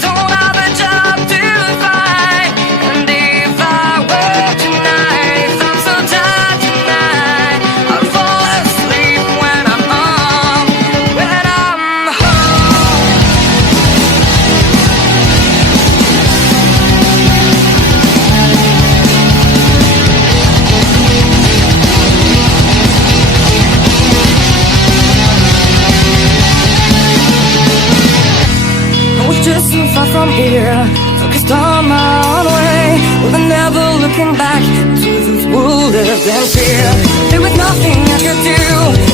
don't have a job to find. And if I work tonight, if I'm so tired tonight, I'll fall asleep when I'm home. When I'm home. I was just so far from here, focused on my own way, with never looking back to those who lived in fear. There was nothing I could do.